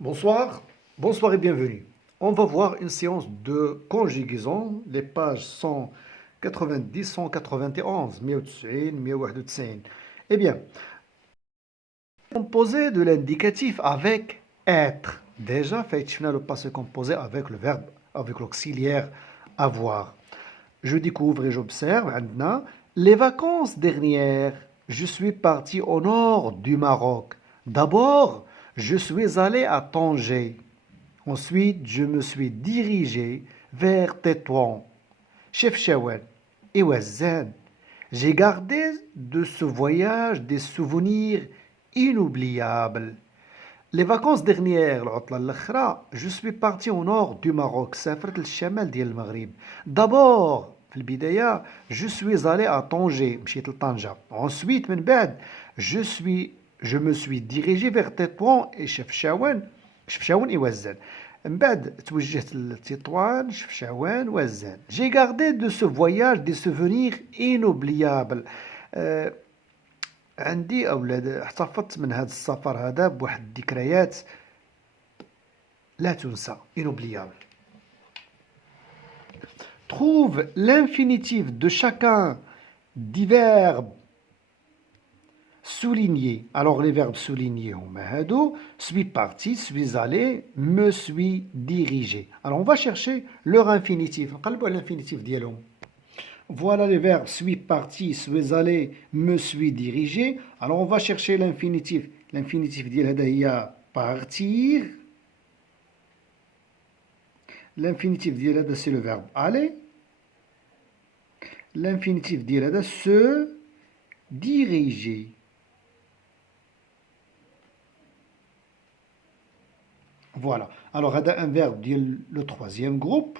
Bonsoir, bonsoir et bienvenue. On va voir une séance de conjugaison, les pages 190, 191, 190, 191. Eh bien, composé de l'indicatif avec être. Déjà, fait le passé composé avec le verbe, avec l'auxiliaire avoir. Je découvre et j'observe maintenant les vacances dernières. Je suis parti au nord du Maroc. D'abord, je suis allé à Tanger. Ensuite, je me suis dirigé vers Tétouan, Chefchaouen et Ouazzane. J'ai gardé de ce voyage des souvenirs inoubliables. Les vacances dernières, العطلة الأخرى, je suis parti au nord du Maroc, سافرت للشمال ديال المغرب. D'abord, في البداية, je suis allé à Tanger, مشيت لطنجة. Ensuite, من بعد, je me suis dirigé vers Tétouan et Chefchaouen et Ouazzane. من بعد توجهت لتطوان شفشاوان وزان. J'ai gardé de ce voyage des souvenirs inoubliables. عندي أولاد احتفظت من هذا السفر هذا بواحد الذكريات لا تنسى inoubliable. Trouve l'infinitif de chacun des verbes soulignés. Alors les verbes soulignés هما هادو suis parti, suis allé, me suis dirigé. Alors on va chercher leur infinitif. نقلبوا على l'infinitif ديالهم. Voilà les verbes suis parti, suis allé, me suis dirigé. Alors on va chercher l'infinitif. L'infinitif ديال هذا هي partir. L'infinitif ديال هذا c'est le verbe aller. L'infinitif ديال هذا se diriger. Voilà. Alors, هذا un verbe du troisième groupe.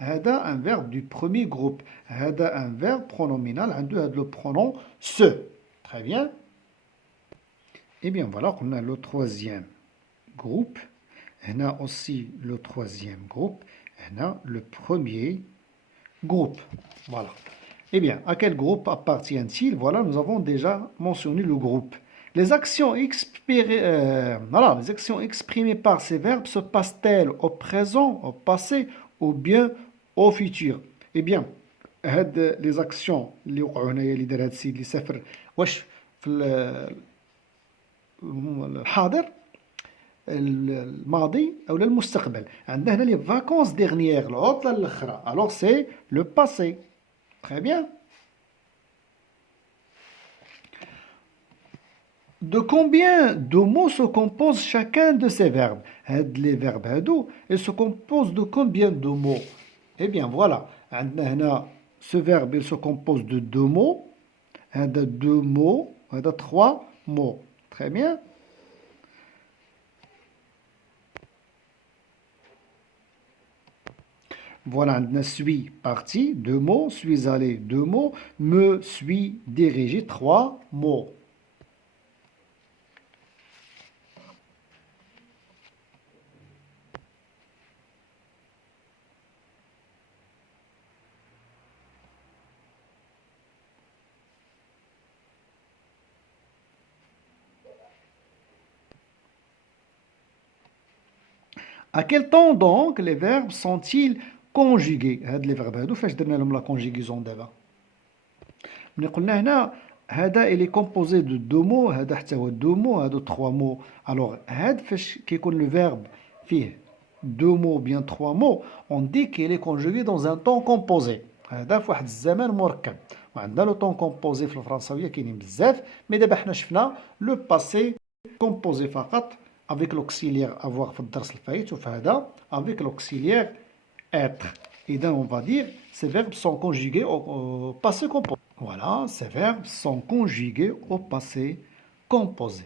هذا un verbe du premier groupe. هذا un verbe pronominal. عنده le pronom se. Très bien. Eh bien, voilà, on a le troisième groupe. On a aussi le troisième groupe. On a le premier groupe. Voilà. Eh bien, à quel groupe appartient-il? Voilà, nous avons déjà mentionné le groupe. Les actions exprimées par ces verbes se passent-elles au présent, au passé ou bien au futur? Eh bien, les actions اللي وقعوا هنايا اللي دار هذا السيد اللي سافر واش في الحاضر الماضي او المستقبل. عندنا هنا les vacances dernières العطلة الأخرى. Alors c'est le passé. Très bien. De combien de mots se compose chacun de ces verbes? Les verbes هادو, ils se composent de combien de mots? Eh bien voilà, عندنا هنا ce verbe il se compose de deux mots. هذا deux mots, هذا trois mots. Très bien. Voilà, عندنا suis parti, deux mots, suis allé, deux mots, me suis dirigé, trois mots. À quel temps donc les verbes sont-ils conjugués؟ هاد les verbes هادو فاش درنا لهم la conjugaison دابا؟ ملي قلنا هنا هذا il est composé de deux mots، هذا حتى هو deux mots، هادو trois mots. Alors هاد فاش كيكون le verbe فيه deux mots bien trois mots on dit qu'il est conjugué dans un temps composé. هذا في واحد الزمان مركب. وعندنا le temps composé في الفرنساوية كاينين بزاف، مي دابا حنا شفنا le passé composé فقط avec l'auxiliaire avoir في الدرس الفايت وفي هذا avec l'auxiliaire être. Et donc on va dire ces verbes sont conjugués au passé composé. Voilà, ces verbes sont conjugués au passé composé.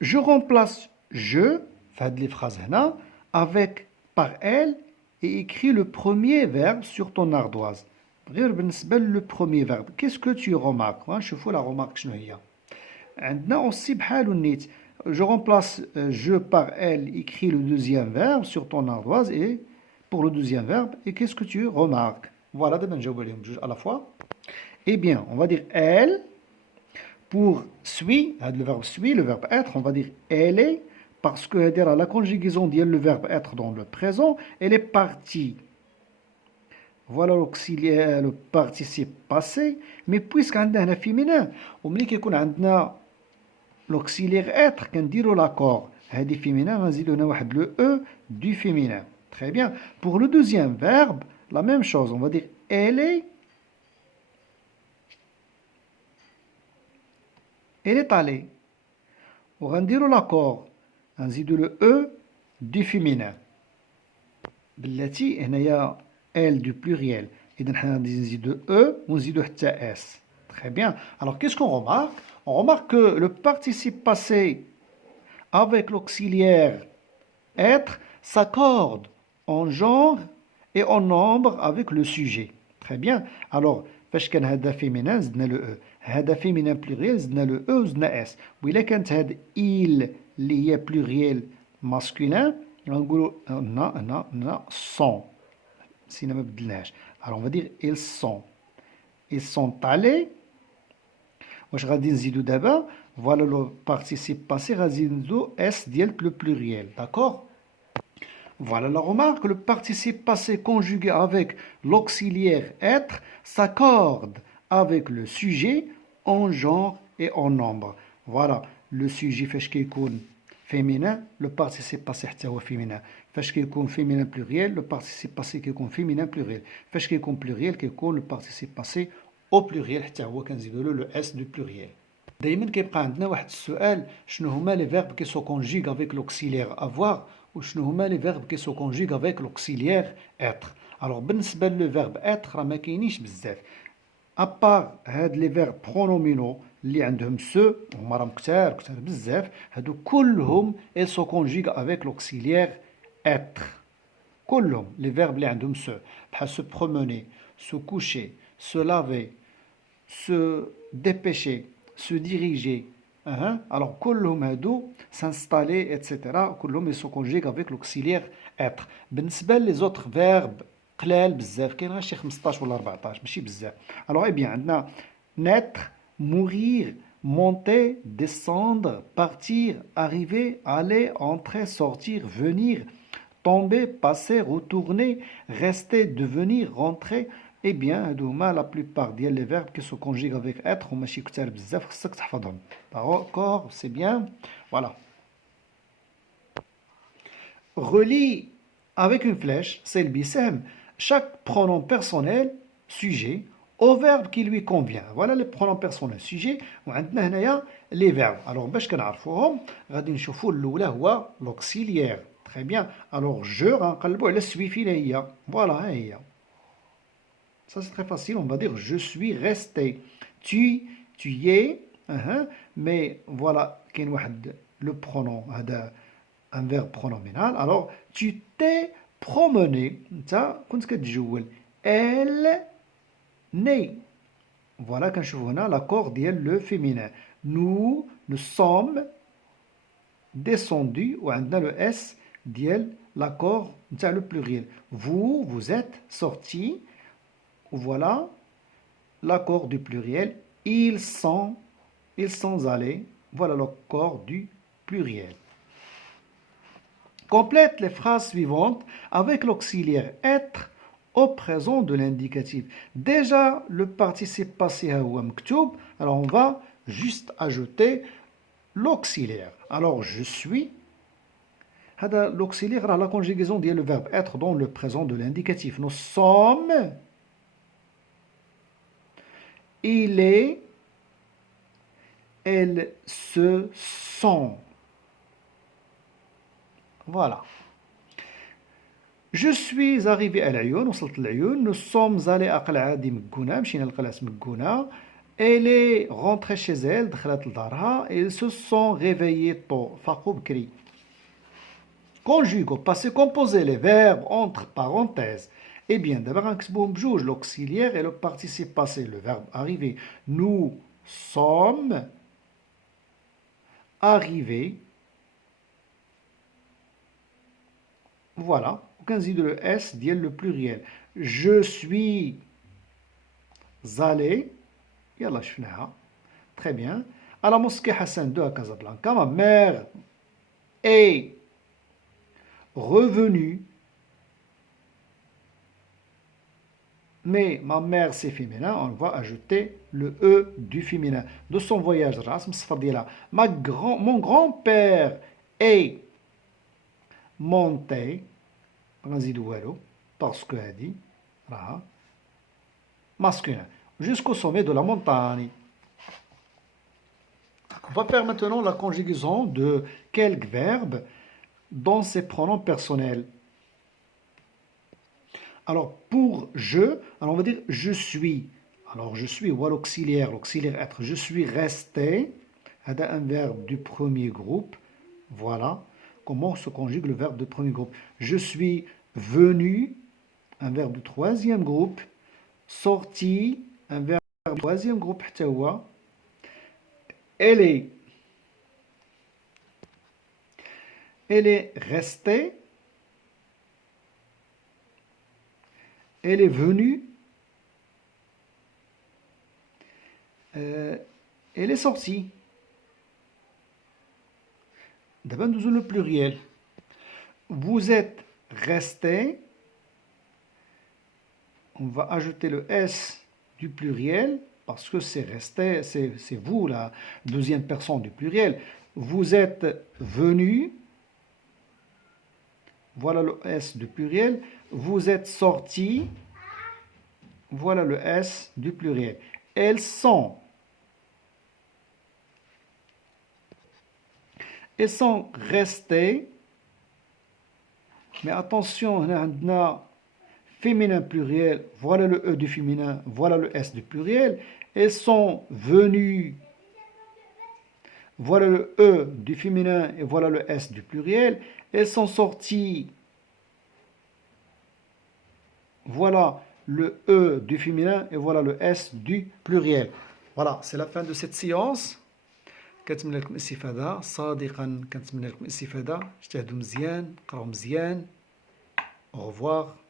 Je remplace je, fait les phrases هنا, avec par elle et écris le premier verbe sur ton ardoise. غير بالنسبة le premier verbe. Qu'est-ce que tu remarques? نشوفوا la remarque شنو هي. عندنا aussi بحال النيت. Je remplace je par elle, écris le deuxième verbe sur ton ardoise et pour le deuxième verbe, et qu'est-ce que tu remarques? Voilà, d'abord je vais à la fois. Eh bien, on va dire elle, pour suis, le verbe suis, le verbe être, on va dire elle est, parce que la conjugaison de le verbe être dans le présent, elle est partie. Voilà l'auxiliaire, le participe passé, mais puisqu'on a un féminin, on dit qu'on a l'auxiliaire être, qu'on dit l'accord. هذه féminin, on dit le E du féminin. Très bien. Pour le deuxième verbe, la même chose. On va dire elle est allée. On va dire l'accord. On dit le E du féminin. بالتي هنايا elle du pluriel. Et donc, on dit de E, on dit de S. Très bien. Alors, qu'est-ce qu'on remarque? On remarque que le participe passé avec l'auxiliaire être s'accorde en genre et en nombre avec le sujet. Très bien. Alors, فاش كان هذا féminin زدنا le E. هذا féminin pluriel زدنا le E وزدنا S. وإلا كانت هذا il اللي هي pluriel masculin نقولوا sont. Alors on va dire ils sont allés. واش غادي نزيدو دابا voilà le participe passé غادي نزيدو s ديال le pluriel, d'accord. Voilà la remarque, le participe passé conjugué avec l'auxiliaire être s'accorde avec le sujet en genre et en nombre. Voilà, le sujet فاش كيكون féminin, le participe passé حتى هو féminin. فاش كيكون féminin pluriel, le participe passé كيكون féminin pluriel. فاش كيكون pluriel كيكون le participe passé au pluriel حتى هو كنزيدو له le s du pluriel. دائما كيبقى عندنا واحد السؤال، شنو هما les verbes qui se conjuguent avec l'auxiliaire avoir وشنو هما les verbes qui se conjuguent avec l'auxiliaire être. Alors بالنسبه لو verbe être راه ما كاينينش بزاف ابار هاد لي فيرب برونومينو اللي عندهم سو هما راهم كثار بزاف، هادو كلهم ils se conjuguent avec l'auxiliaire être. كلهم لي فيرب اللي عندهم سو بحال se promener, se coucher, se laver, se dépêcher, se diriger. Alors كلهم هادو s'installer etc. كلهم ils se conjuguent avec l'auxiliaire être. بالنسبه les autres verbes قلال بزاف، كاين غير شي 15 ولا 14 ماشي بزاف. alors bien عندنا naître, mourir, monter, descendre, partir, arriver, aller, entrer, sortir, venir, tomber, passer, retourner, rester, devenir, rentrer. Eh bien, la plupart des verbes qui se conjuguent avec être ou ماشي كتار بزاف خصك تحفظهم. D'accord, c'est bien. Voilà. Relie avec une flèche, c'est le بسهم chaque pronom personnel sujet au verbe qui lui convient. Voilà les pronoms personnels sujet. وعندنا هنايا les verbes. Alors باش كنعرفوهم غادي نشوفوا الاولى هو l'auxiliaire. Très bien. Alors je غنقلبوا على السويفي اللي هي. Voilà, ها هي. Ça c'est très facile, on va dire je suis resté. Tu y es, mais voilà, le pronom, un verbe pronominal. Alors, tu t'es promené. Elle n'est. Voilà, quand je vois l'accord dit le féminin. Nous sommes descendus, ou on a le S dit l'accord le pluriel. Vous êtes sortis. Voilà l'accord du pluriel. Ils sont allés. Voilà l'accord du pluriel. Complète les phrases suivantes avec l'auxiliaire être au présent de l'indicatif. Déjà, le participe passé à mktoub. Alors, on va juste ajouter l'auxiliaire. Alors, je suis. L'auxiliaire a la conjugaison du verbe être dans le présent de l'indicatif. Nous sommes. Il est, elles se sont. Voilà. Je suis arrivé à l'Ayoun, nous sommes allés à Qal'adi Mgouna, مشينا لقلاس Mgouna. Elle est rentrée chez elle, دخلت لدارها, et ils se sont réveillés tôt. فاقوا بكري. Conjugue au passé composé les verbes entre parenthèses. Eh bien, d'abord, on l'auxiliaire et le participe passé, le verbe arriver. Nous sommes arrivés. Voilà. On dit le S, dit le pluriel. Je suis allé. Yallah, Très bien. À la mosquée Hassan II à Casablanca, ma mère est revenu, mais ma mère c'est féminin, on va ajouter le E du féminin. De son voyage, mon grand-père est monté, parce que a dit, masculin, jusqu'au sommet de la montagne. On va faire maintenant la conjugaison de quelques verbes dans ces pronoms personnels. Alors, pour je, alors on va dire je suis. Alors, je suis, ou l'auxiliaire être. Je suis resté. C'est un verbe du premier groupe. Voilà comment se conjugue le verbe du premier groupe. Je suis venu, un verbe du troisième groupe. Sorti, un verbe du troisième groupe. Elle est restée. Elle est venue. Elle est sortie. D'abord, nous avons le pluriel. Vous êtes resté. On va ajouter le S du pluriel parce que c'est resté, c'est vous, la deuxième personne du pluriel. Vous êtes venu. Voilà le S du pluriel. Vous êtes sorti. Voilà le S du pluriel. Elles sont. Elles sont restées. Mais attention, on a féminin pluriel. Voilà le E du féminin. Voilà le S du pluriel. Elles sont venues. Voilà le E du féminin et voilà le S du pluriel. Elles sont sorties. Voilà le E du féminin et voilà le S du pluriel. Voilà, c'est la fin de cette séance. كنتمنى لكم الاستفادة صادقا كنتمنى لكم الاستفادة اجتهدوا مزيان قراو مزيان au revoir